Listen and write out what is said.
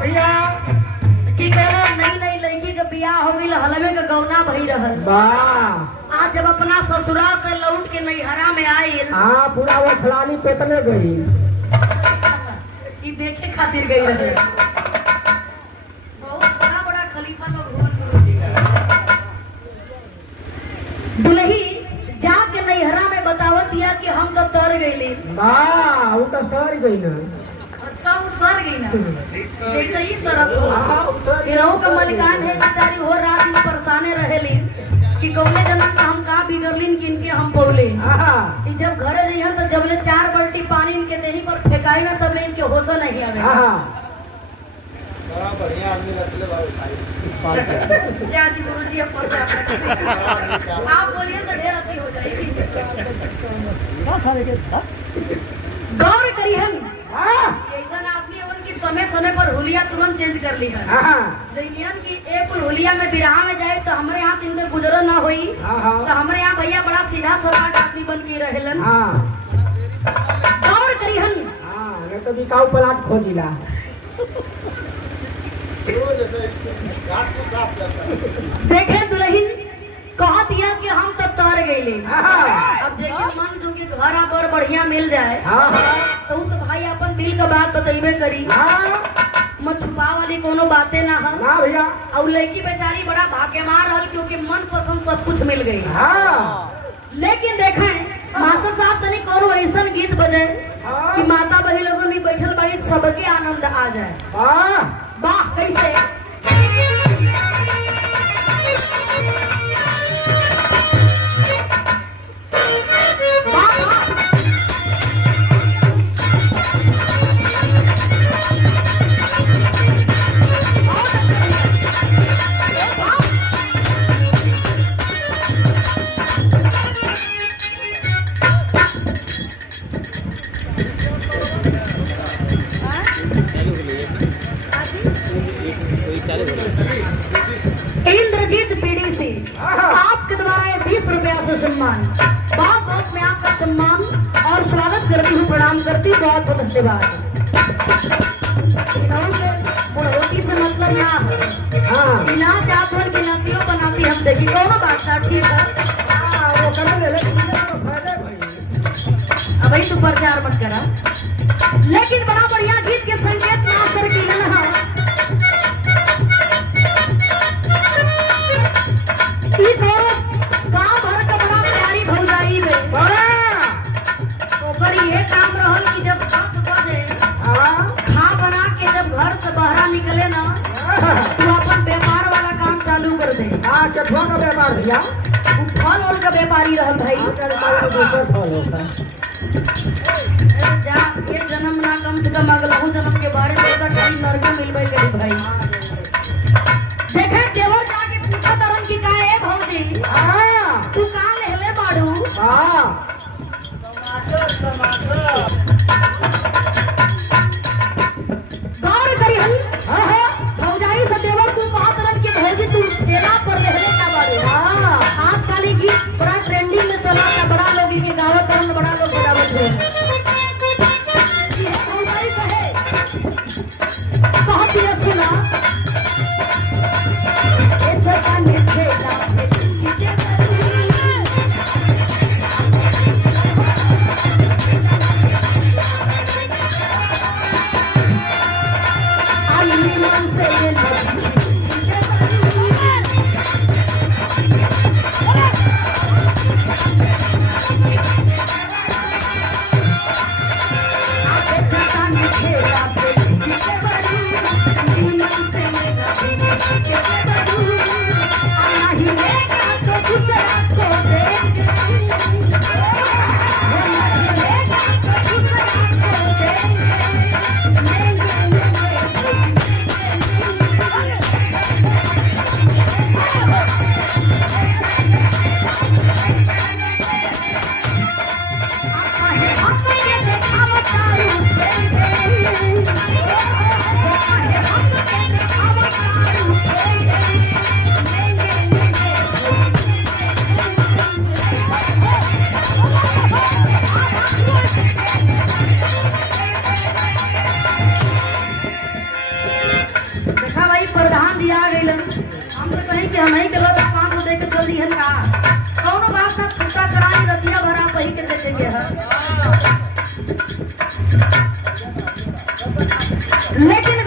भैया कि कहला नई नई लड़की के बियाह हो गई हलवे के गौना भई रहल वाह आज जब अपना ससुराल से लौट के नैहरा में आई हाँ पूरा वो छलानी पेतले गई ई देखे खातिर गई रहे बहुत बड़ा बड़ा खलीफा लोग भवन गुरुजी दुल्ही जाके नैहरा में बतावत दिया कि हम तो तर गईली वाह वो तो सर गई ना अच्छा वो सर गई ना जैसे ही सरत हो इनहू का मलिकान है बेचारी हो रात दिन परेशाने रहेली कि कौने जन्म का हम कहाँ बिगड़लिन कि इनके हम पौले कि जब घरे नहीं है तो जब ले 4 बाल्टी पानी इनके देही पर फेंकाई ना तब ले इनके होश नहीं आवे बड़ा बढ़िया आदमी रखले भाई जाती गुरुजी अब पहुंचा आप बोलिए तो ढेर अच्छी हो जाएगी गौर करी हम ऐसा आदमी उनकी समय समय पर हुलिया तुरंत चेंज कर ली है जैनियन की एक हुलिया में बिरहा में जाए तो हमारे यहाँ इनके गुजरो ना हुई तो हमारे यहाँ भैया बड़ा सीधा सपाट आदमी बन के रहेलन गौर करी हम नहीं तो बिकाऊ प्लाट खोजिला देखे दुल्हन कहा दिया कि हम तो तर गईले अब जैसे मन जो के घर पर बढ़िया मिल जाए तो भाई अपन दिल का बात बतेबे करी मत छुपा वाली कोनो बातें ना है ना भैया और लड़की बेचारी बड़ा भाग्यवान रहल क्योंकि मन पसंद सब कुछ मिल गई लेकिन देखें मास्टर साहब तनी कोनो ऐसा गीत बजे कि माता बहन लोगों ने बैठल बड़ी सबके आनंद आ जाए वाह कैसे इंद्रजीत पीडी से आपके द्वारा ये 20 रुपया से सम्मान बहुत बहुत मैं आपका सम्मान और स्वागत करती हूँ प्रणाम करती हूँ बहुत बहुत धन्यवाद रोटी से मतलब ना है बिना चावल की नदियों बनाती हम देखी दोनों बात था ठीक है अब तू प्रचार मत करा लेकिन बड़ा बढ़िया गीत के संकेत मास्टर की है गाँव भर का बड़ा प्यारी भौजाई ये काम रहल कि जब 10 बजे खा बना के जब घर से बाहर निकले ना तू अपन व्यापार वाला काम चालू कर दे चटवा का व्यापार भैया फल उल का व्यापारी रहल भाई जा ये जन्म ना कम से कम अगलहू जन्म के बारे में नरके मिलबे करी भाई देखे देवर जाके पूछा तरन की का है भौजी तू कहां लेले बाड़ू गौर करी हल भौजाई से देवर तू कहा तरन की भौजी तू ठेला पर लेले का बाड़ू आजकल ये गीत बड़ा ट्रेंडिंग में चला था बड़ा लोग इनके गावत तरन बड़ा लोग बजावत है भौजाई कहे कहती है सुना प्रधान जी आ गए हम तो कहीं कि हम ही के लोग 500 दे के चल दी है का कौनो बात ना छुट्टा कराई रतिया भरा वही के दे देंगे है लेकिन